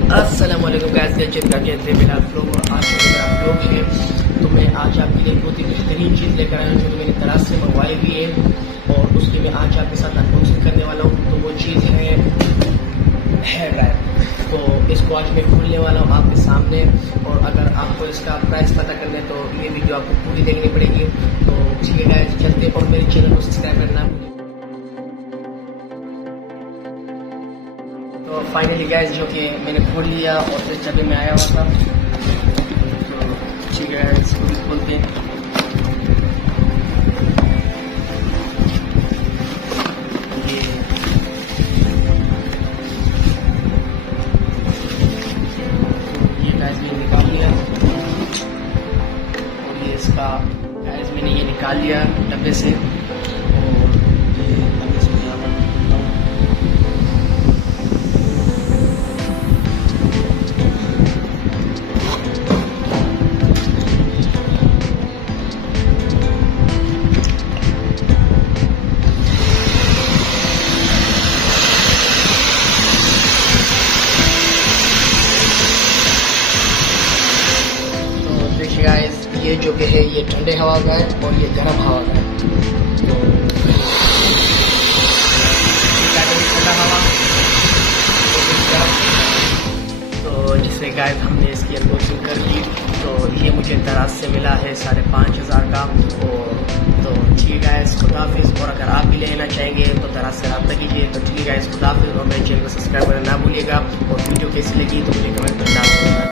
अस्सलाम वालेकुम गाइस, चिंता कहते हैं मेरा लोग आज आप लोग हैं। तो मैं आज आपके लिए बहुत ही बेहतरीन चीज़ लेकर आया हूँ जो मैंने दराज से मंगवाई हुई है और उसकी मैं आज आपके साथ अनबॉक्सिंग करने वाला हूँ। तो वो चीज़ है हेयर ड्रायर। तो इसको आज मैं खोलने वाला हूँ आपके सामने, और अगर आपको इसका प्राइस पता करना है तो ये वीडियो आपको पूरी देखनी पड़ेगी। तो इसलिए गाइस चलते और मेरे चैनल को सब्सक्राइब करना। तो फाइनली गाइस जो कि मैंने खोल लिया और फिर जब मैं आया हुआ था, तो ठीक है इसको भी खोलते हैं। ये गाइस मैंने निकाल लिया, और ये इसका गाइस मैंने ये निकाल लिया डब्बे से। और ये अब इसमें यहाँ पर गाइस ये जो कि है ये ठंडे हवा का है और ये गर्म हवा का है। तो ठंडा हवा तो जिससे गाइस हमने इसकी अनबॉक्सिंग कर ली। तो ये मुझे दराज से मिला है 5,500 का। और तो ठीक है गाइस, खुदाफिज। और अगर आप भी लेना चाहेंगे तो दराज से रब्ता कीजिए। तो ठीक है गाइस, खुदाफिज, और मेरे चैनल को सब्सक्राइब करना ना भूलिएगा। और वीडियो कैसी लगी तो मुझे कमेंट करना।